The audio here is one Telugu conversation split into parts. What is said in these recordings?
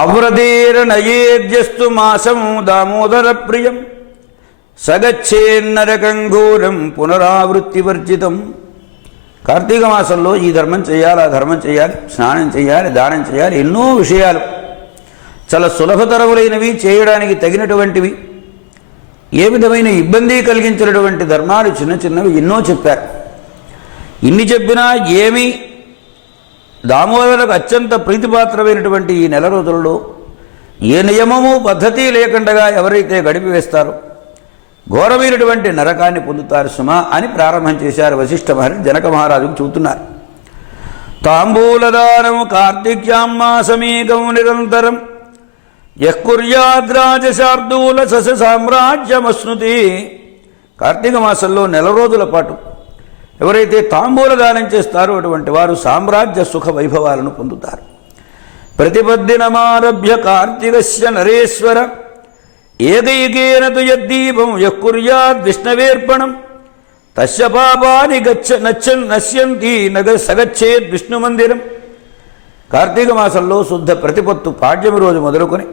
అవ్రతేర్నయేద్యస్తు మాసం దామోదర ప్రియం సగచ్చేన్నరకం ఘోరం పునరావృత్తివర్జితం. కార్తీక మాసంలో ఈ ధర్మం చేయాలి, ఆ ధర్మం చేయాలి, స్నానం చేయాలి, దానం చేయాలి, ఎన్నో విషయాలు చాలా సులభతరములైనవి, చేయడానికి తగినటువంటివి, ఏ విధమైన ఇబ్బంది కలిగించినటువంటి ధర్మాలు చిన్న చిన్నవి ఎన్నో చెప్పారు. ఇన్ని చెప్పినా ఏమీ దామోదరకు అత్యంత ప్రీతిపాత్రమైనటువంటి ఈ నెల రోజులలో ఏ నియమము పద్ధతి లేకుండా ఎవరైతే గడిపివేస్తారో ఘోరమైనటువంటి నరకాన్ని పొందుతారు సుమా అని ప్రారంభం చేశారు వశిష్ఠ మహర్షి జనక మహారాజుకు చెబుతున్నారు. తాంబూలదానము కార్తిక్యాం మాసమేకం నిరంతరం యఃకుర్యాద్రాజశార్దూల సస్య సామ్రాజ్యమశ్నుతి. కార్తీక మాసంలో నెల రోజుల పాటు ఎవరైతే తాంబూల దానం చేస్తారో అటువంటి వారు సామ్రాజ్య సుఖ వైభవాలను పొందుతారు. ప్రతిపద్దినమారభ్య కార్తీకస్య నరేశ్వర ఏకైకేన తు యద్దీపం యఃకుర్యాద్ విష్ణవేర్పణం తస్య పాపాని నశ్యంతి సగచ్చేద్ విష్ణు మందిరం. కార్తీక మాసంలో శుద్ధ ప్రతిపత్తు పాడ్యమి రోజు మొదలుకొని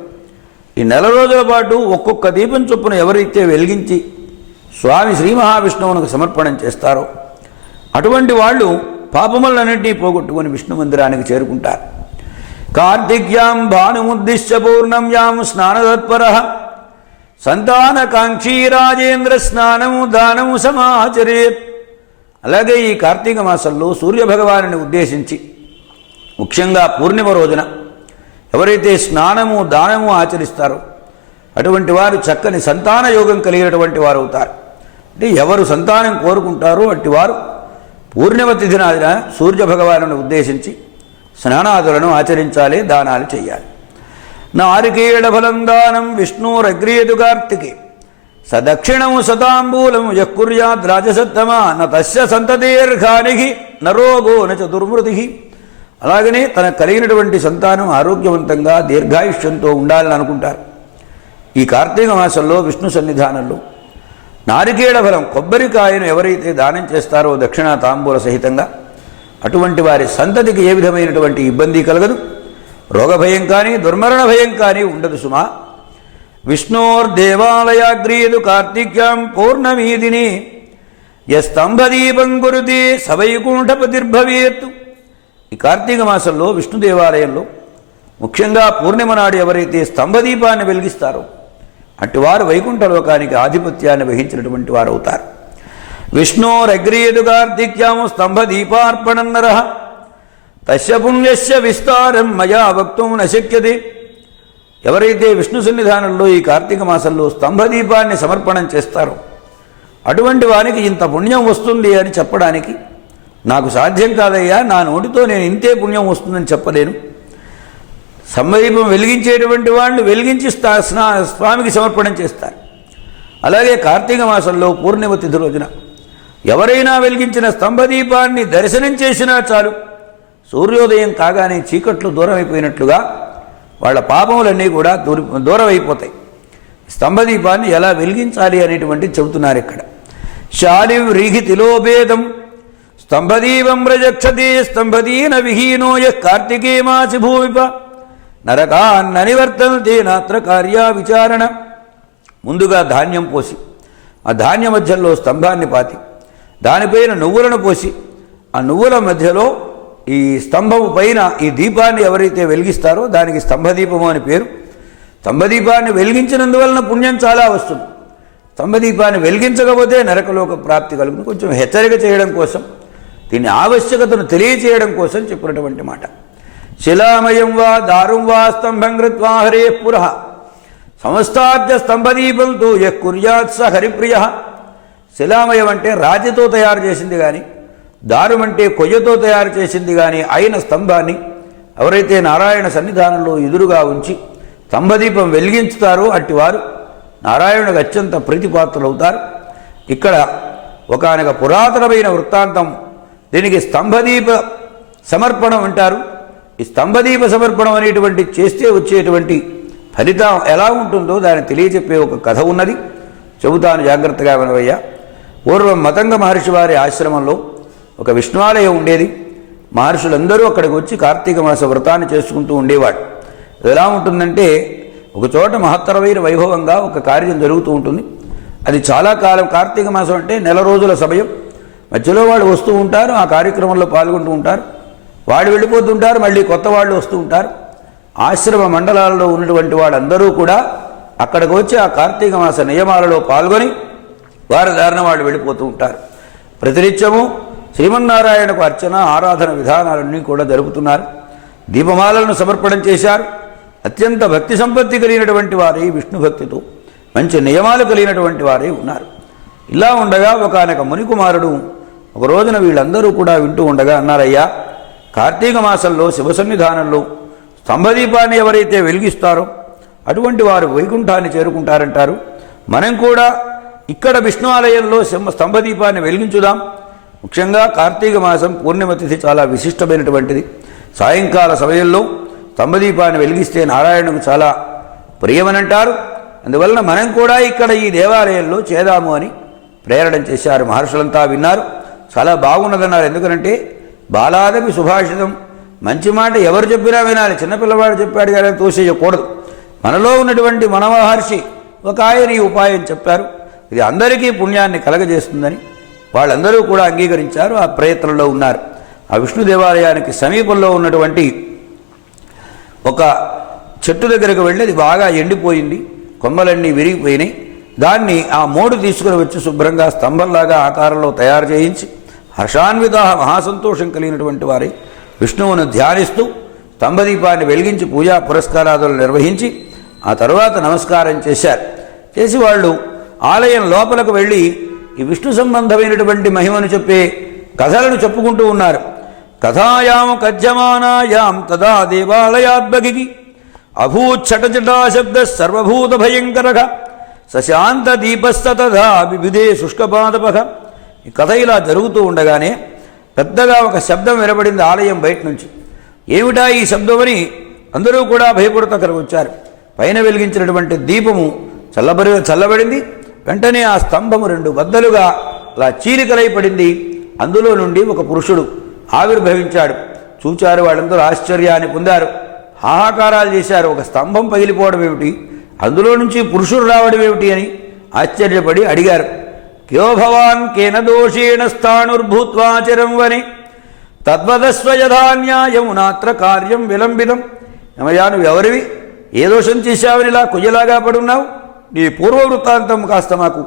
ఈ నెల రోజుల పాటు ఒక్కొక్క దీపం చొప్పున ఎవరైతే వెలిగించి స్వామి శ్రీ మహావిష్ణువునికి సమర్పణం చేస్తారో అటువంటి వాళ్ళు పాపములన్నింటినీ పోగొట్టుకుని విష్ణు మందిరానికి చేరుకుంటారు. కార్తిక్యాం భానుముద్దిశ్య పౌర్ణమ్యాం స్నానతత్పరః సంతానకాంక్షీ రాజేంద్ర స్నానము దానము సమాచరేత్. అలాగే ఈ కార్తీక మాసంలో సూర్యభగవానుని ఉద్దేశించి ముఖ్యంగా పూర్ణిమ రోజున ఎవరైతే స్నానము దానము ఆచరిస్తారో అటువంటి వారు చక్కని సంతాన యోగం కలిగినటువంటి వారు అవుతారు. అంటే ఎవరు సంతానం కోరుకుంటారో అట్టి వారు పూర్ణిమ తిథి నాదిన సూర్యభగవానుని ఉద్దేశించి స్నానాదులను ఆచరించాలి, దానాలు చేయాలి. నారికేళ ఫలం దానం విష్ణురగ్రేదు కార్తికే సదక్షిణము సతాంబూలము యఃకుర్యాద్ రాజసత్తమా న తస్య సంతతేర్ఘానికి నరోగో న చతుర్మృతి. అలాగనే తనకు కలిగినటువంటి సంతానం ఆరోగ్యవంతంగా దీర్ఘాయుష్యంతో ఉండాలని అనుకుంటారు. ఈ కార్తీక మాసంలో విష్ణు సన్నిధానంలో నారికేళ ఫలం కొబ్బరికాయను ఎవరైతే దానం చేస్తారో దక్షిణ తాంబూల సహితంగా అటువంటి వారి సంతతికి ఏ విధమైనటువంటి ఇబ్బంది కలగదు, రోగభయం కానీ దుర్మరణ భయం కానీ ఉండదు సుమా. విష్ణోర్దేవాలయాగ్రీదు కార్తిక్యాం పౌర్ణమీదిని యస్తంభదీపం కురుతే సవైకుంఠపతిర్భవేత్. ఈ కార్తీక మాసంలో విష్ణు దేవాలయంలో ముఖ్యంగా పూర్ణిమ నాడు ఎవరైతే స్తంభదీపాన్ని వెలిగిస్తారో అటువారు వైకుంఠలోకానికి ఆధిపత్యాన్ని వహించినటువంటి వారు అవుతారు. విష్ణోరగ్రేదు కార్తిక్యాం స్తంభదీపార్పణం నరః తస్య పుణ్యస్య విస్తారం మయా వక్తుం న శక్యతే. ఎవరైతే విష్ణు సన్నిధానంలో ఈ కార్తీక మాసంలో స్తంభదీపాన్ని సమర్పణం చేస్తారో అటువంటి వారికి ఇంత పుణ్యం వస్తుంది అని చెప్పడానికి నాకు సాధ్యం కాదయ్యా, నా నోటితో నేను ఇంతే పుణ్యం వస్తుందని చెప్పలేను. స్తంభదీపం వెలిగించేటువంటి వాళ్ళు వెలిగించి స్వామికి సమర్పణం చేస్తారు. అలాగే కార్తీక మాసంలో పూర్ణిమ తిథి రోజున ఎవరైనా వెలిగించిన స్తంభదీపాన్ని దర్శనం చేసినా చాలు సూర్యోదయం కాగానే చీకట్లు దూరం అయిపోయినట్లుగా వాళ్ళ పాపములన్నీ కూడా దూరం అయిపోతాయి. స్తంభదీపాన్ని ఎలా వెలిగించాలి అనేటువంటి చెబుతున్నారు ఇక్కడ. శాలివ్రీహి తిలోభేదం స్తంభదీపం ప్రజక్షతే స్తంభదీన విహీనో యః కార్తికే మాసి భూమిప నరకాన్న నివర్తంతే నాత్ర కార్యా విచారణ. ముందుగా ధాన్యం పోసి ఆ ధాన్య మధ్యలో స్తంభాన్ని పాతి దానిపైన నువ్వులను పోసి ఆ నువ్వుల మధ్యలో ఈ స్తంభము పైన ఈ దీపాన్ని ఎవరైతే వెలిగిస్తారో దానికి స్తంభదీపము అని పేరు. స్తంభదీపాన్ని వెలిగించినందువలన పుణ్యం చాలా వస్తుంది. స్తంభదీపాన్ని వెలిగించకపోతే నరకలోక ప్రాప్తి కలుగుతుంది. కొంచెం హెచ్చరిక చేయడం కోసం, దీని ఆవశ్యకతను తెలియచేయడం కోసం చెప్పినటువంటి మాట. శిలామయం వా దారుం వా స్తంభం కృత్వా హరే పురః సంస్థాప్య స్తంభదీపంతో యః కుర్యాత్ స హరిప్రియ. శిలామయం అంటే రాతితో తయారు చేసింది కానీ, దారం అంటే కొయ్యతో తయారు చేసింది కానీ అయిన స్తంభాన్ని ఎవరైతే నారాయణ సన్నిధానంలో ఎదురుగా ఉంచి స్తంభదీపం వెలిగించుతారో అట్టివారు నారాయణుడికి అత్యంత ప్రీతిపాత్రులవుతారు. ఇక్కడ ఒకానొక పురాతనమైన వృత్తాంతం, దీనికి స్తంభదీప సమర్పణం అంటారు. ఈ స్తంభదీప సమర్పణం అనేటువంటి చేస్తే వచ్చేటువంటి ఫలితం ఎలా ఉంటుందో దాన్ని తెలియచెప్పే ఒక కథ ఉన్నది, చెబుతాను జాగ్రత్తగా వినవయ్యా. పూర్వం మతంగ మహర్షి వారి ఆశ్రమంలో ఒక విష్ణువాలయం ఉండేది. మహర్షులందరూ అక్కడికి వచ్చి కార్తీక మాస వ్రతాన్ని చేసుకుంటూ ఉండేవాడు. ఎలా ఉంటుందంటే ఒక చోట మహత్తరమైన వైభవంగా ఒక కార్యం జరుగుతూ ఉంటుంది. అది చాలా కాలం, కార్తీక మాసం అంటే నెల రోజుల సమయం. మధ్యలో వాళ్ళు వస్తూ ఉంటారు, ఆ కార్యక్రమంలో పాల్గొంటూ ఉంటారు, వాళ్ళు వెళ్ళిపోతుంటారు, మళ్ళీ కొత్త వాళ్ళు వస్తూ ఉంటారు. ఆశ్రమ మండలాల్లో ఉన్నటువంటి వాళ్ళందరూ కూడా అక్కడికి వచ్చి ఆ కార్తీక మాస నియమాలలో పాల్గొని వారి దారిన వాళ్ళు వెళ్ళిపోతూ ఉంటారు. ప్రతినిత్యము శ్రీమన్నారాయణకు అర్చన ఆరాధన విధానాలన్నీ కూడా జరుపుతున్నారు. దీపమాలను సమర్పణం చేశారు. అత్యంత భక్తి సంపత్తి కలిగినటువంటి వారే, విష్ణు భక్తితో మంచి నియమాలు కలిగినటువంటి వారే ఉన్నారు. ఇలా ఉండగా ఒకానొక మునికుమారుడు ఒక రోజున వీళ్ళందరూ కూడా వింటూ ఉండగా అన్నారయ్యా, కార్తీక మాసంలో శివ సన్నిధానంలో స్తంభదీపాన్ని ఎవరైతే వెలిగిస్తారో అటువంటి వారు వైకుంఠాన్ని చేరుకుంటారంటారు. మనం కూడా ఇక్కడ విష్ణు ఆలయంలో స్తంభదీపాన్ని వెలిగించుదాం. ముఖ్యంగా కార్తీక మాసం పూర్ణిమ తిథి చాలా విశిష్టమైనటువంటిది. సాయంకాల సమయంలో స్తంభదీపాన్ని వెలిగిస్తే నారాయణకు చాలా ప్రియమనంటారు. అందువలన మనం కూడా ఇక్కడ ఈ దేవాలయంలో చేద్దాము అని ప్రేరణ చేశారు. మహర్షులంతా విన్నారు, చాలా బాగున్నదన్నారు. ఎందుకంటే బాలాదపి సుభాషితం, మంచి మాట ఎవరు చెప్పినా వినాలి. చిన్నపిల్లవాడు చెప్పాడు కానీ తోసేయకూడదు. మనలో ఉన్నటువంటి మన మహర్షి ఒక ఆయన ఈ ఉపాయం చెప్పారు, ఇది అందరికీ పుణ్యాన్ని కలగజేస్తుందని వాళ్ళందరూ కూడా అంగీకరించారు. ఆ ప్రయత్నంలో ఉన్నారు. ఆ విష్ణు దేవాలయానికి సమీపంలో ఉన్నటువంటి ఒక చెట్టు దగ్గరకు వెళ్ళి అది బాగా ఎండిపోయింది, కొమ్మలన్నీ విరిగిపోయినాయి. దాన్ని ఆ మోడు తీసుకుని వచ్చి శుభ్రంగా స్తంభంలాగా ఆకారంలో తయారు చేయించి హర్షాన్విత మహాసంతోషం కలిగినటువంటి వారి విష్ణువును ధ్యానిస్తూ స్తంభదీపాన్ని వెలిగించి పూజా పురస్కారాదులు నిర్వహించి ఆ తరువాత నమస్కారం చేశారు. చేసి వాళ్ళు ఆలయం లోపలకు వెళ్ళి ఈ విష్ణు సంబంధమైనటువంటి మహిమను చెప్పే కథలను చెప్పుకుంటూ ఉన్నారు. కథాయాం కథ్యమానాయాం తదా దేవాలయాద్బగికి అభూచ్చటచటా శబ్ద సర్వభూత భయంకరః సశాంత దీపస్తథా వివిధే శుష్కపాదపః. ఈ కథ ఇలా జరుగుతూ ఉండగానే పెద్దగా ఒక శబ్దం వినబడింది ఆలయం బయట నుంచి. ఏమిటా ఈ శబ్దమని అందరూ కూడా భయపడుతూ అక్కడికి వచ్చారు. పైన వెలిగించినటువంటి దీపము చల్లబడింది. వెంటనే ఆ స్తంభము రెండు బద్దలుగా అలా చీలికలై పడింది. అందులో నుండి ఒక పురుషుడు ఆవిర్భవించాడు. చూచారు, వాళ్ళందరూ ఆశ్చర్యాన్ని పొందారు, హాహాకారాలు చేశారు. ఒక స్తంభం పగిలిపోవడం ఏమిటి, అందులో నుంచి పురుషుడు రావడం ఏమిటి అని ఆశ్చర్యపడి అడిగారు. క్యో భవాన్ కేన దోషేణ స్థాణుర్భూత్వాచరం వని తద్వదస్వయధాన్యాయం నాత్ర కార్యం విలంబితం. ఏమయ్యా, నువ్వు ఎవరివి, ఏ దోషం చేశావని ఇలా కుయ్యలాగా పడున్నావు? నీ పూర్వవృత్తాంతం కాస్త మాకు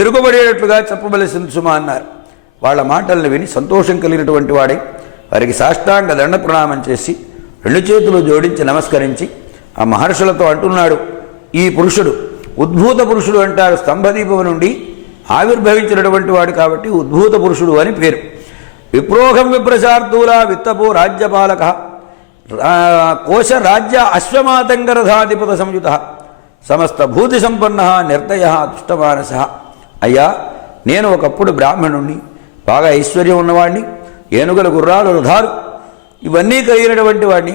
ఎరుగబడేటట్లుగా చెప్పవలసింది సుమా అన్నారు. వాళ్ళ మాటలను విని సంతోషం కలిగినటువంటి వాడే వారికి సాష్టాంగ దండ ప్రణామం చేసి రెండు చేతులు జోడించి నమస్కరించి ఆ మహర్షులతో అంటున్నాడు, ఈ పురుషుడు ఉద్భూత పురుషుడు అంటారు. స్తంభదీపం నుండి ఆవిర్భవించినటువంటి వాడు కాబట్టి ఉద్భూత పురుషుడు అని పేరు. విప్రోహం విప్రశార్దూల విత్తపో రాజ్యపాలక కోశ రాజ్య అశ్వమాతంగరథాధిపత సంయుత సమస్త భూతి సంపన్న నిర్దయ దుష్టమానస. అయ్యా, నేను ఒకప్పుడు బ్రాహ్మణుణ్ణి, బాగా ఐశ్వర్యం ఉన్నవాడిని, ఏనుగల గుర్రాలు రథాలు ఇవన్నీ కలిగినటువంటి వాడిని,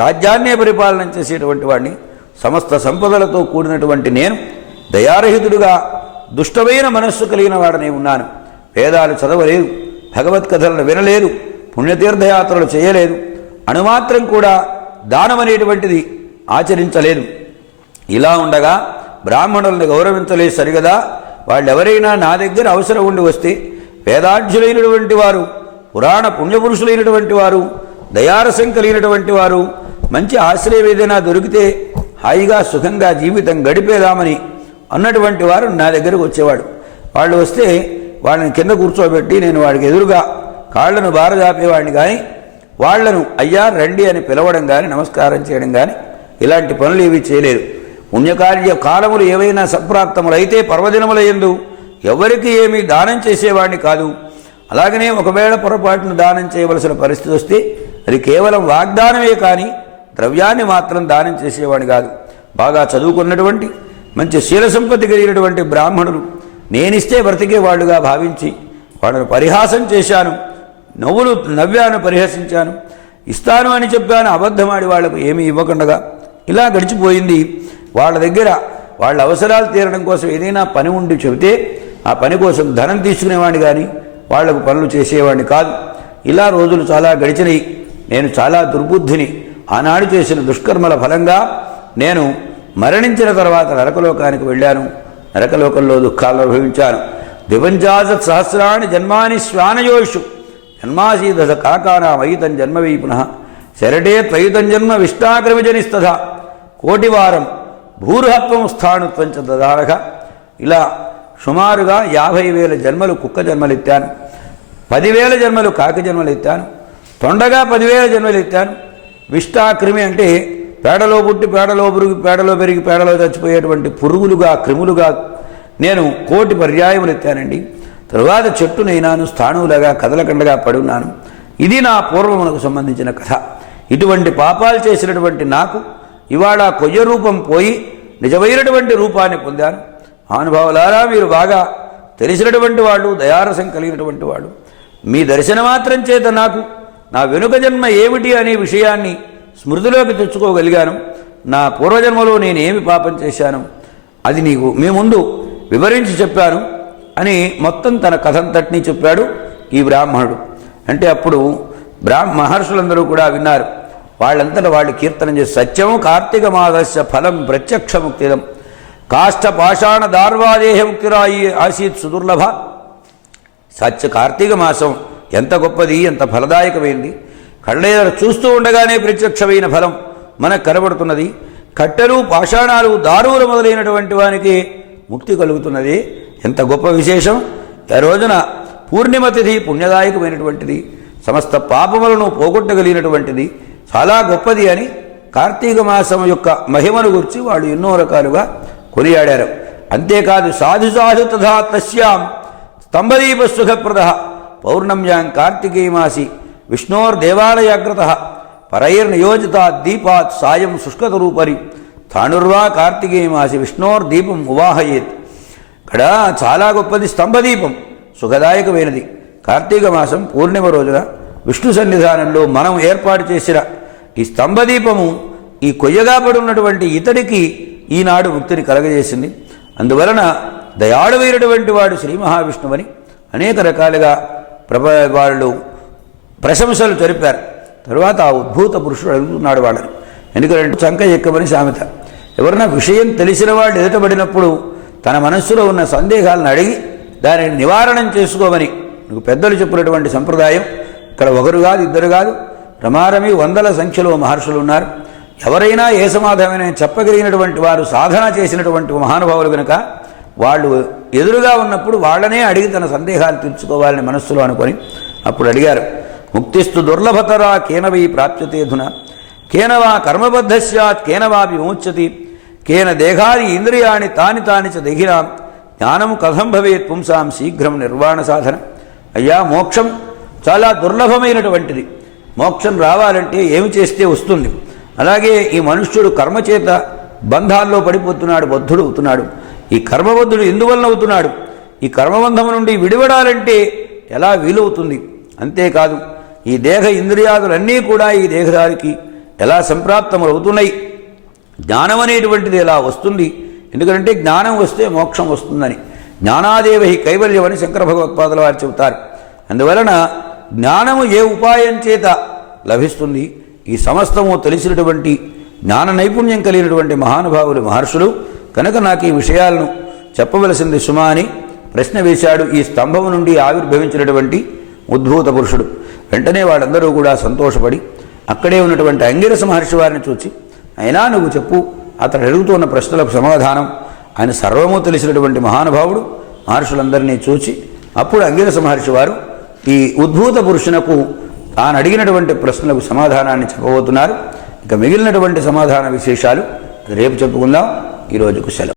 రాజ్యాన్నే పరిపాలన చేసేటువంటి వాడిని, సమస్త సంపదలతో కూడినటువంటి నేను దయారహితుడుగా దుష్టమైన మనస్సు కలిగిన వాడనే ఉన్నాను. వేదాలు చదవలేదు, భగవత్కథలను వినలేదు, పుణ్యతీర్థయాత్రలు చేయలేదు, అణుమాత్రం కూడా దానమనేటువంటిది ఆచరించలేదు. ఇలా ఉండగా బ్రాహ్మణులను గౌరవించలేదు సరిగదా. వాళ్ళెవరైనా నా దగ్గర అవసరం ఉండి వస్తే వేదాఢ్యులైనటువంటి వారు, పురాణ పుణ్యపురుషులైనటువంటి వారు, దయారసం కలిగినటువంటి వారు, మంచి ఆశ్రయం ఏదైనా దొరికితే హాయిగా సుఖంగా జీవితం గడిపేదామని అన్నటువంటి వారు నా దగ్గరకు వచ్చేవాడు. వాళ్ళు వస్తే వాళ్ళని కింద కూర్చోబెట్టి నేను వాడికి ఎదురుగా కాళ్లను బారజాపేవాడిని కానీ వాళ్లను అయ్యా రండి అని పిలవడం కానీ నమస్కారం చేయడం కానీ ఇలాంటి పనులు ఏవి చేయలేదు. పుణ్యకార్య కాలములు ఏవైనా సంప్రాప్తములైతే పర్వదినముల యందు ఎవరికి ఏమీ దానం చేసేవాడిని కాదు. అలాగనే ఒకవేళ పొరపాటును దానం చేయవలసిన పరిస్థితి వస్తే అది కేవలం వాగ్దానమే కానీ ద్రవ్యాన్ని మాత్రం దానం చేసేవాడిని కాదు. బాగా చదువుకున్నటువంటి మంచి శీల సంపత్తి కలిగినటువంటి బ్రాహ్మణులు నేనిస్తే బ్రతికేవాళ్లుగా భావించి వాళ్ళను పరిహాసం చేశాను, నవ్వాను, పరిహసించాను, ఇస్తాను అని చెప్పాను, అబద్ధమాడి వాళ్లకు ఏమీ ఇవ్వకుండా ఇలా గడిచిపోయింది. వాళ్ళ దగ్గర వాళ్ళ అవసరాలు తీరడం కోసం ఏదైనా పని ఉండి చెబితే ఆ పని కోసం ధనం తీసుకునేవాడిని కానీ వాళ్లకు పనులు చేసేవాడిని కాదు. ఇలా రోజులు చాలా గడిచినాయి. నేను చాలా దుర్బుద్ధిని. ఆనాడు చేసిన దుష్కర్మల ఫలంగా నేను మరణించిన తర్వాత నరకలోకానికి వెళ్ళాను. నరకలోకంలో దుఃఖాలు అనుభవించాను. ద్విపంచాశత్ సహస్రాణి జన్మాని శ్వానయోషు జన్మాసీదశ కాకానామయితం జన్మవై పునః శరటే త్వయితం జన్మ విష్టాక్రమిజనిస్తథ కోటివారం భూర్హత్వం స్థాణుత్వం చ దదారక. ఇలా సుమారుగా 50,000 జన్మలు కుక్క జన్మలెత్తాను. 10,000 జన్మలు కాకి జన్మలెత్తాను. తొండగా 10,000 జన్మలెత్తాను. విష్టాక్రిమి అంటే పేడలో పుట్టి పేడలో పురుగు పేడలో పెరిగి పేడలో చచ్చిపోయేటువంటి పురుగులుగా క్రిములుగా నేను 1,000,000 పర్యాయములు ఎత్తానండి. తరువాత చెట్టునైనాను, స్థాణువులాగా కదలకండగా పడున్నాను. ఇది నా పూర్వమునకు సంబంధించిన కథ. ఇటువంటి పాపాలు చేసినటువంటి నాకు ఇవాళ కొయ్య రూపం పోయి నిజమైనటువంటి రూపాన్ని పొందాను. మహానుభావులారా, మీరు బాగా తెలిసినటువంటి వాళ్ళు, దయారసం కలిగినటువంటి వాళ్ళు. మీ దర్శన మాత్రం చేత నాకు నా వెనుక జన్మ ఏమిటి అనే విషయాన్ని స్మృతిలోకి తెచ్చుకోగలిగాను. నా పూర్వజన్మలో నేనేమి పాపం చేశాను అది నీకు మీ ముందు వివరించి చెప్పాను అని మొత్తం తన కథంతటినీ చెప్పాడు ఈ బ్రాహ్మణుడు. అంటే అప్పుడు మహర్షులందరూ కూడా విన్నారు. వాళ్ళంతటా వాళ్ళు కీర్తనం చేసి సత్యం కార్తీక మాసస్య ఫలం ప్రత్యక్షముక్తిదం కాష్ట పాషాణ దార్వాదేహ ముక్తిరాయి ఆసీత్ సుదుర్లభ. సత్య కార్తీక మాసం ఎంత గొప్పది, ఎంత ఫలదాయకమైంది. కళ్ళెదుర చూస్తూ ఉండగానే ప్రత్యక్షమైన ఫలం మనకు కనబడుతున్నది. కట్టెలు పాషాణాలు దారువులు మొదలైనటువంటి వానికి ముక్తి కలుగుతున్నది. ఎంత గొప్ప విశేషం! ఆ రోజున పూర్ణిమ తిథి పుణ్యదాయకమైనటువంటిది, సమస్త పాపములను పోగొట్టగలిగినటువంటిది, చాలా గొప్పది అని కార్తీక మాసం యొక్క మహిమను గురించి వాళ్ళు ఎన్నో రకాలుగా కొనియాడారు. అంతేకాదు సాధు సాధు తథా తస్యాం స్తంభదీప సుఖప్రద పౌర్ణమ్యాం కార్తికేయమాసి విష్ణోర్దేవాలయాగ్రత పరైర్నియోజితాత్ దీపాత్ సాయం శుష్కతరూపరి తానుర్వా కార్తికేయమాసి విష్ణోర్దీపం ఉవాహయేత్. ఇక్కడ చాలా గొప్పది స్తంభదీపం, సుఖదాయకమైనది. కార్తీక మాసం పూర్ణిమ రోజున విష్ణు సన్నిధానంలో మనం ఏర్పాటు చేసిన ఈ స్తంభదీపము ఈ కొయ్యగా పడున్నటువంటి ఇతడికి ఈనాడు ముక్తిని కలగజేసింది. అందువలన దయాళువైనటువంటి వాడు శ్రీ మహావిష్ణువని అనేక రకాలుగా వాళ్ళు ప్రశంసలు జరిపారు. తరువాత ఆ ఉద్భూత పురుషుడు అడుగుతున్నాడు వాళ్ళని. ఎందుకంటే చంక ఎక్కమని సామెత. ఎవరైనా విషయం తెలిసిన వాళ్ళు ఎదుటబడినప్పుడు తన మనస్సులో ఉన్న సందేహాలను అడిగి దానిని నివారణం చేసుకోమని నీకు పెద్దలు చెప్పినటువంటి సంప్రదాయం. ఇక్కడ ఒకరు కాదు, ఇద్దరు కాదు, రమారమి వందల సంఖ్యలో మహర్షులు ఉన్నారు. ఎవరైనా ఏ సమాధానమైనా చెప్పగలిగినటువంటి వారు సాధన చేసినటువంటి మహానుభావులు కనుక వాళ్ళు ఎదురుగా ఉన్నప్పుడు వాళ్ళనే అడిగి తన సందేహాలు తీర్చుకోవాలని మనస్సులో అనుకొని అప్పుడు అడిగారు. ముక్తిస్తు దుర్లభతరా కేనవై ప్రాప్యతేధున కేనవా కర్మబద్ధ స్యాత్ కేనవాపి విముచ్యతి కేన దేహాది ఇంద్రియాణి తాని తాని చ దేహినాం జ్ఞానం కథం భవేత్ పుంసాం శీఘ్రం నిర్వాణ సాధన. అయ్యా, మోక్షం చాలా దుర్లభమైనటువంటిది. మోక్షం రావాలంటే ఏమి చేస్తే వస్తుంది? అలాగే ఈ మనుష్యుడు కర్మచేత బంధాల్లో పడిపోతున్నాడు, బద్ధుడు అవుతున్నాడు. ఈ కర్మబద్ధుడు ఎందువలన అవుతున్నాడు? ఈ కర్మబంధం నుండి విడివడాలంటే ఎలా వీలవుతుంది? అంతేకాదు ఈ దేహ ఇంద్రియాదులన్నీ కూడా ఈ దేహదారికి ఎలా సంప్రాప్తములు అవుతున్నాయి? జ్ఞానం అనేటువంటిది ఎలా వస్తుంది? ఎందుకంటే జ్ఞానం వస్తే మోక్షం వస్తుందని. జ్ఞానాదేవ హి కైవల్యం అని శంకర భగవత్పాదుల వారు చెబుతారు. అందువలన జ్ఞానము ఏ ఉపాయం చేత లభిస్తుంది? ఈ సమస్తము తెలిసినటువంటి జ్ఞాన నైపుణ్యం కలిగినటువంటి మహానుభావులు మహర్షులు కనుక నాకు ఈ విషయాలను చెప్పవలసింది సుమా అని ప్రశ్న వేశాడు ఈ స్తంభం నుండి ఆవిర్భవించినటువంటి ఉద్భూత పురుషుడు. వెంటనే వాళ్ళందరూ కూడా సంతోషపడి అక్కడే ఉన్నటువంటి అంగిరస మహర్షి వారిని చూచి, అయినా నువ్వు చెప్పు, అతను అడుగుతున్న ప్రశ్నలకు సమాధానం. ఆయన సర్వము తెలిసినటువంటి మహానుభావుడు. మహర్షులందరినీ చూచి అప్పుడు అంగిరస మహర్షి వారు ఈ ఉద్భూత పురుషునకు తాను అడిగినటువంటి ప్రశ్నలకు సమాధానాన్ని చెప్పబోతున్నారు. ఇక మిగిలినటువంటి సమాధాన విశేషాలు రేపు చెప్పుకుందాం. ఈరోజుకు సెలవు.